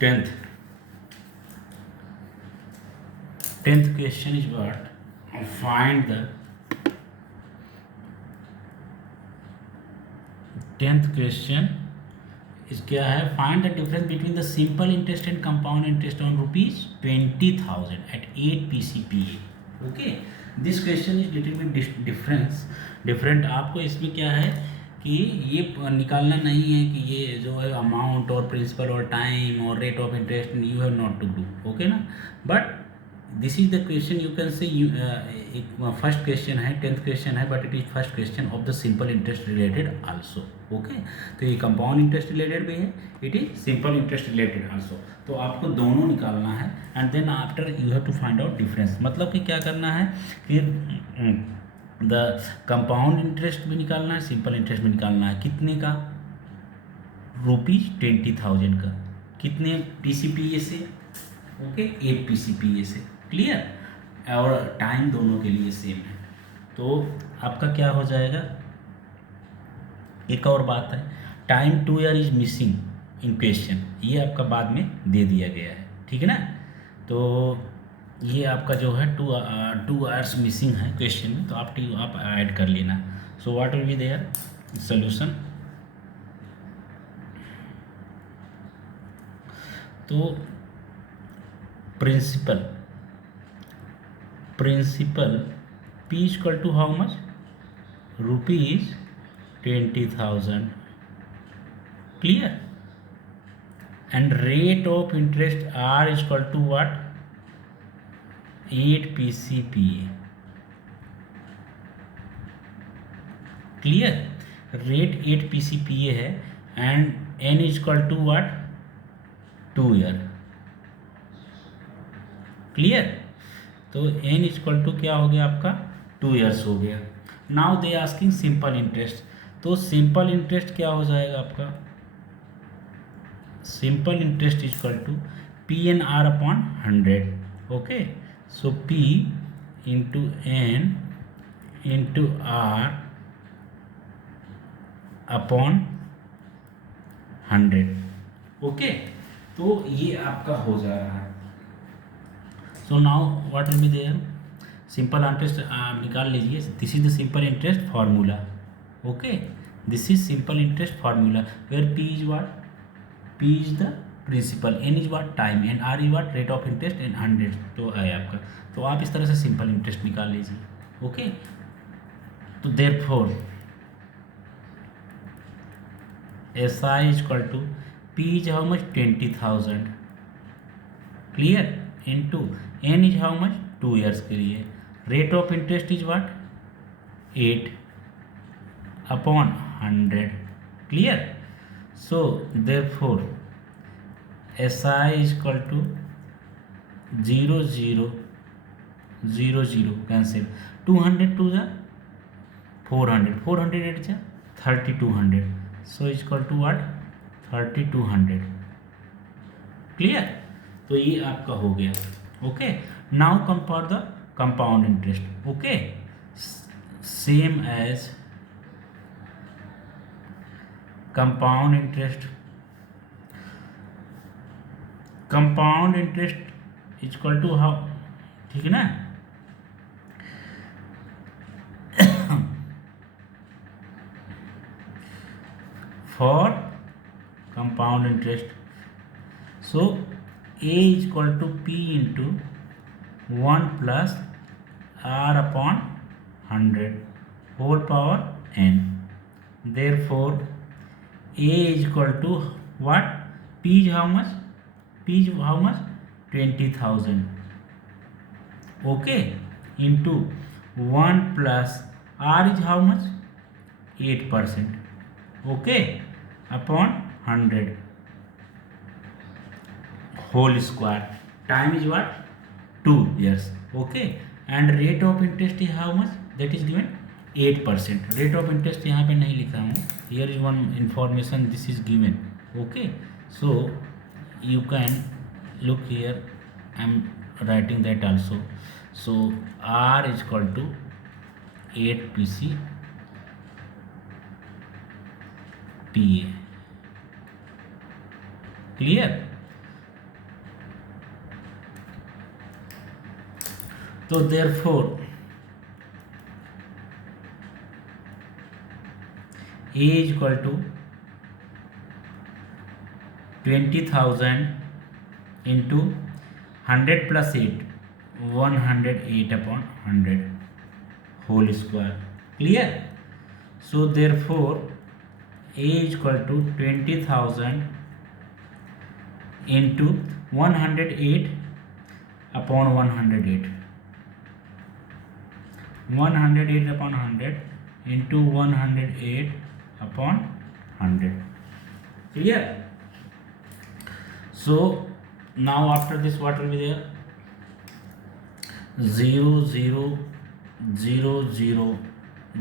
10th question is what? Find the 10th question is क्या है? Find the difference between the simple interest and compound interest on rupees 20,000 at 8 PCPA. Okay, this question is little bit different. आपको इसमें क्या है कि ये निकालना नहीं है कि ये जो है अमाउंट और प्रिंसिपल और टाइम और rate of interest you have not to do, okay ना, but this is the question you can say first question है, 10th क्वेश्चन है, but it is first question of the simple interest related also. Okay, तो ये compound interest related भी है, it is simple interest related also. तो आपको दोनों निकालना है and then after you have to find out difference. मतलब कि क्या करना है कि द कंपाउंड इंटरेस्ट भी निकालना है, सिंपल इंटरेस्ट भी निकालना है. कितने का? ₹20,000 का. कितने PCPA से? ओके, 8 PCPA से. क्लियर? और टाइम दोनों के लिए सेम है. तो आपका क्या हो जाएगा? एक और बात है, time 2 year is missing in question. ये आपका बाद में दे दिया गया है, ठीक है ना. तो ये आपका जो है 2 आवर्स मिसिंग है क्वेश्चन में, तो आप ऐड कर लेना. So what will be their solution? तो principal P is equal to how much? ₹20,000. Clear? And rate of interest R is equal to what? 8 PCPA. Clear? Rate 8 PCPA है and N is equal to what? 2 year. Clear? तो n equal to क्या हो गया आपका? 2 years हो गया. Now they asking simple interest. तो simple interest क्या हो जाएगा आपका? Simple interest equal to PNR upon 100. Okay, so P into N into R upon 100. Okay, तो ये आपका हो जा रहा है. So now what will be their? Simple interest निकाल लीजिए. This is the simple interest formula. Okay, this is simple interest formula where P is what? P is the principal, N is what? Time, and R is what? Rate of interest and 100 तो है आपका. तो आप इस तरह से simple interest निकाल लीजिए. ओके, तो therefore SI is equal to P is how much? 20,000. Clear? Into N is how much? 2 years के लिए. Rate of interest is what? 8 upon 100. Clear? So therefore SI is equal to 0 0 0 0 cancel. 200 two जा 400, 400 eight जा 3200. So is equal to what? 3200. Clear? तो ये आपका हो गया. Okay, now compare the compound interest. Okay, same as compound interest. Compound interest equal to how? ठीक है ना. For compound interest, so A is equal to P into 1 plus R upon 100 whole power n. Therefore A is equal to what? P is how much? P is how much? 20,000. Okay, into 1 plus R is how much? 8%. Okay, upon 100 whole square. Time is what? 2 years. Okay, and rate of interest is how much? That is given 8%. rate of interest यहाँ पे नहीं लिखा हूँ. Here is one information, this is given. Okay, so you can look here, I am writing that also. So R is equal to 8 PCPA. Clear? तो therefore A is equal to 20,000 into 100 plus 8, 108 upon 100 whole square. Clear? So therefore A is equal to 20,000 into 108 upon 108, 108 upon 100 into 108 upon 100. Clear? So now after this what will be there? 0 0 0 0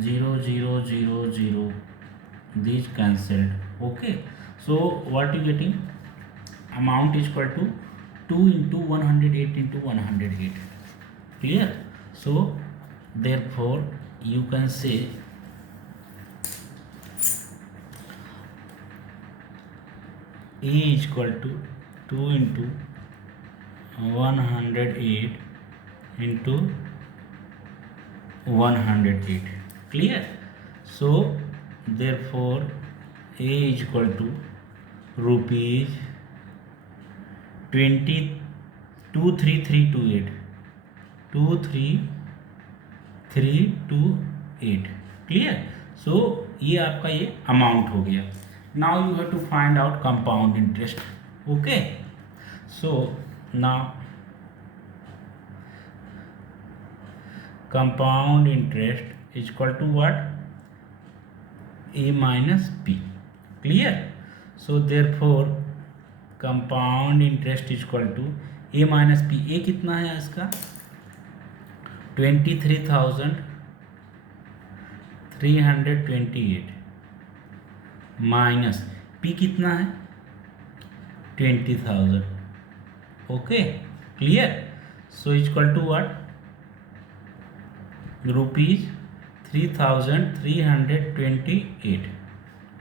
0 0 0 0, these cancelled. Okay, so what you getting? Amount is equal to 2 into 108 into 108. Clear? So therefore you can say A is equal to 2 into 108 into 108. Clear? So therefore A is equal to rupees 23328, 23328. Clear? So ये आपका ये amount हो गया. Now you have to find out compound interest. Okay, so now compound interest is equal to what? A minus P. Clear? So therefore compound interest is equal to A minus P. A कितना है इसका? 23,328 minus P कितना है? 20,000. Okay, clear? So is equal to what? Rupees 3,328.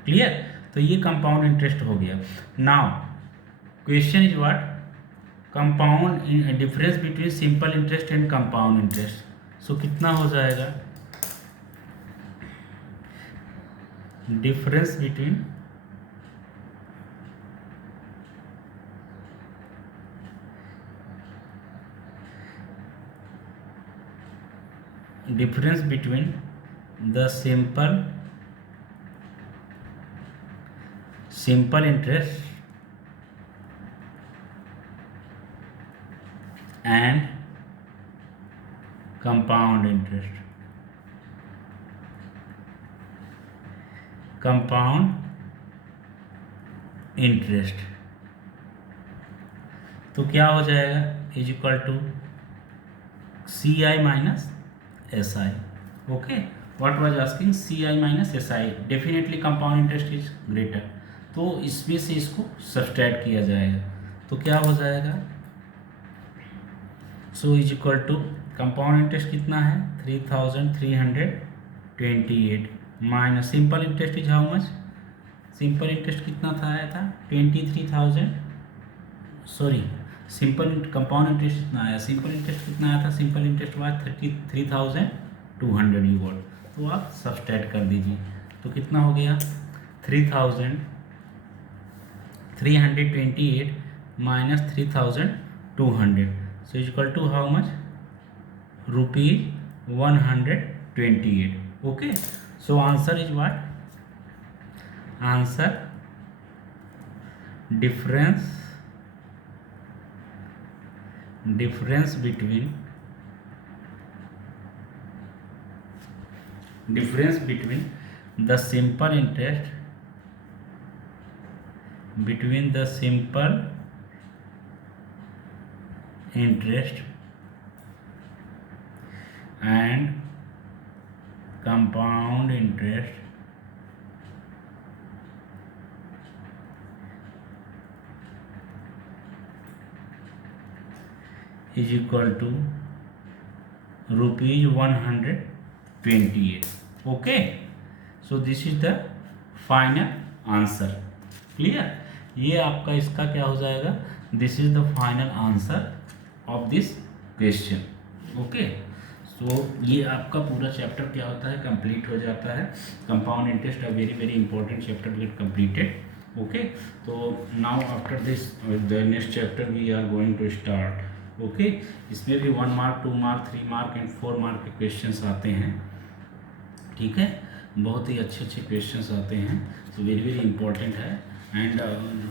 Clear? तो ये compound interest हो गया. Now question is what? Compound difference between simple interest and compound interest. So कितना हो जाएगा? Difference between the simple interest and compound interest. Compound interest तो क्या हो जाएगा? Is equal to CI minus SI. Okay, what was asking? CI minus SI. Definitely compound interest is greater, तो इसमें से इसको सब्सट्रैक्ट किया जाएगा. तो क्या हो जाएगा? So is equal to compound interest कितना है? 3,328 minus simple interest is how much? Simple interest कितना था? आया था 23,000. सॉरी, सिंपल कंपाउंड इंटरेस्ट कितना आया? सिंपल इंटरेस्ट कितना आया था? सिंपल इंटरेस्ट हुआ 33,200 यू वॉट. तो आप सब्सट्रैक्ट कर दीजिए. तो कितना हो गया? 3,328 minus 3,200. So is equal to how much? Rupees 128. Okay, so answer is what? Answer difference between the simple interest and compound interest is equal to rupees 128. Okay, so this is the final answer. Clear? ये आपका इसका क्या हो जाएगा? This is the final answer of this question. Okay, so ये आपका पूरा chapter क्या होता है, कंप्लीट हो जाता है। Compound interest a very very important chapter get completed. Okay, तो now after this the next chapter we are going to start. Okay, इसमें भी 1 mark 2 mark 3 mark and 4 mark के क्वेश्चंस आते हैं। ठीक है, बहुत ही अच्छे अच्छे क्वेश्चंस आते हैं, सो वेरी वेरी इंपॉर्टेंट है। And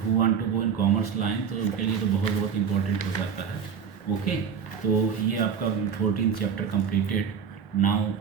who want to go in commerce line, तो उनके लिए तो बहुत बहुत इंपॉर्टेंट हो जाता है। ओके, तो ये आपका 14 चैप्टर कंप्लीटेड नाउ।